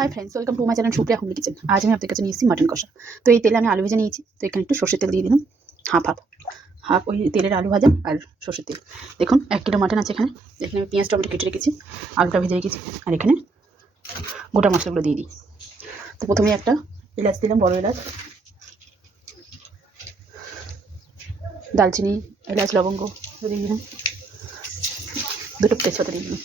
Hi friends, welcome to my channel Supriya homely kitchen. आज मैं आपके কাছে নিয়ে এসেছি মাটন কষা। তো এই তেলে আমি আলু ভেজে নিয়েছি। তো এখানে একটু সরষের তেল দিয়ে দিলাম, হাফ ওই তেলের আলু ভাজা আর সরষের তেল। দেখুন 1 কিলো মাটন আছে। এখানে আমি পেঁয়াজ টমেটো কেটে রেখেছি, আলুটা ভেজে রেখেছি, আর এখানে গোটা মশলাগুলো দিয়ে দিই। তো প্রথমে একটা এলাচ দিলাম, বড় এলাচ, দালচিনি, এলাচ, লবঙ্গ দিয়ে দিলাম, দুটো তেজপাতা দিয়ে দিলাম।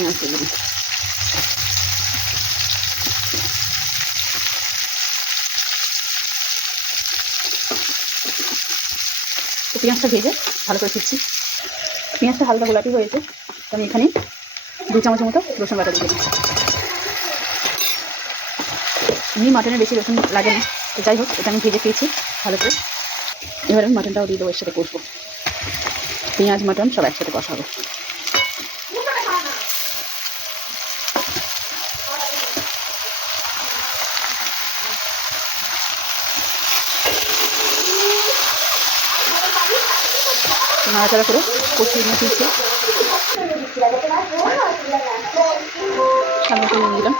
পেঁয়াজ দিয়ে দিলাম, তো পেঁয়াজটা ভেজে ভালো করে ফিরছি। পেঁয়াজটা হালকা গোলাপি হয়েছে, তো আমি এখানে 2 চামচ মতো রসুন বাটা দিয়ে দিলাম। এমনি মাটনে বেশি রসুন লাগে না, তো যাই হোক এটা আমি ভেজে খেয়েছি ভালো করে। এবার আমি মাটনটাও দিয়ে দেবো, এর সাথে কষবো। পেঁয়াজ মাটন সব একসাথে কষা হবে। নাড়াচাড়া করে কষিয়ে নিয়ে ফিরছি। সামনে করে নিয়ে দিলাম।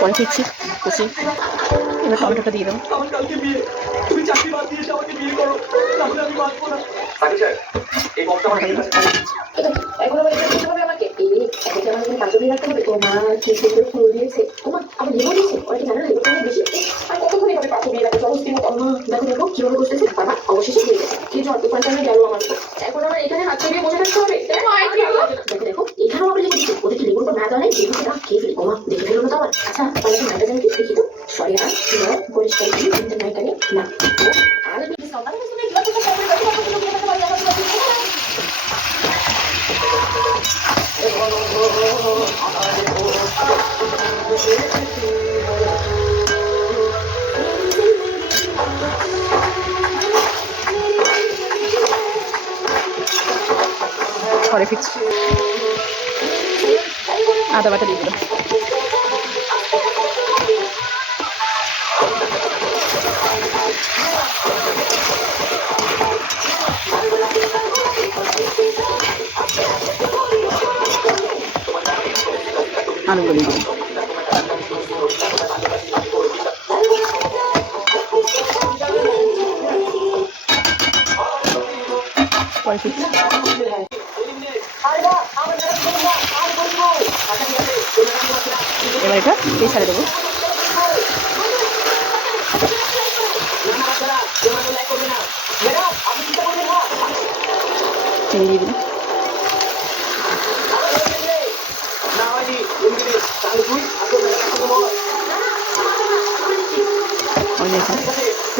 পরে ফিরছি কষি। এবার টমেটোটা দিয়ে দেবো। এখন আমার এখানে হাত দিয়ে বসে থাকতে হবে। দেখো এখানেও আবার লিখে দিচ্ছে, ওদের কি লেবুর উপর না দেওয়া নেই, লেবুকে না খেয়ে ফেলি। ওমা দেখে ফেলো না তো আবার। আচ্ছা তাহলে কি নামটা জানি কি দেখি তো। সরি না পরিষ্কার কি কিন্তু নাই কানে না আর পরে ফিরছি। আদা বাটা দিয়ে দিলাম। আলুগুলো দিয়ে দিলাম। পরে ফিরছি। এবার এটা ছাড়ে দেবো। চিনি দিয়ে দিলাম।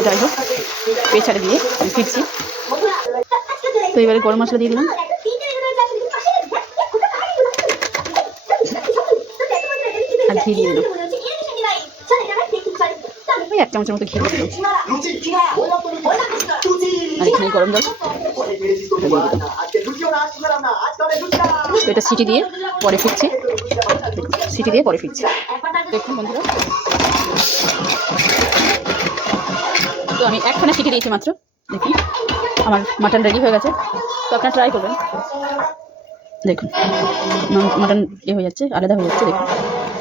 যাই হোক ছাড়ে দিয়ে আমি ফিরছি। তো এবারে গরম মশলা দিয়ে দিলাম, আর ঘি দিয়ে দিলাম। ওই 1 চামচের মতো ঘি দিয়ে দিলাম। আর এখানে গরম জল তো এটা সিটি দিয়ে পরে ফিরছি। সিটি দিয়ে পরে ফিরছি। দেখুন বন্ধুরা, তো আমি 1 খানা সিটি দিয়েছি মাত্র। দেখুন আমার মাটন রেডি হয়ে গেছে। তো আপনারা ট্রাই করবেন। দেখুন মাটন হয়ে যাচ্ছে, আলাদা হয়ে যাচ্ছে। দেখুন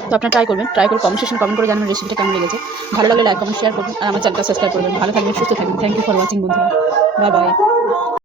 তো আপনারা ট্রাই করবেন। ট্রাই করে কমেন্ট করে জানাবেন রেসিপিটা কেমন লেগেছে। ভালো লাগলে লাইক কমেন্ট শেয়ার করবেন, আর আমার চ্যানেলটা সাবস্ক্রাইব করবেন। ভালো থাকবেন, সুস্থ থাকবেন। থ্যাংক ইউ ফর ওয়াচিং বন্ধুরা। Bye bye.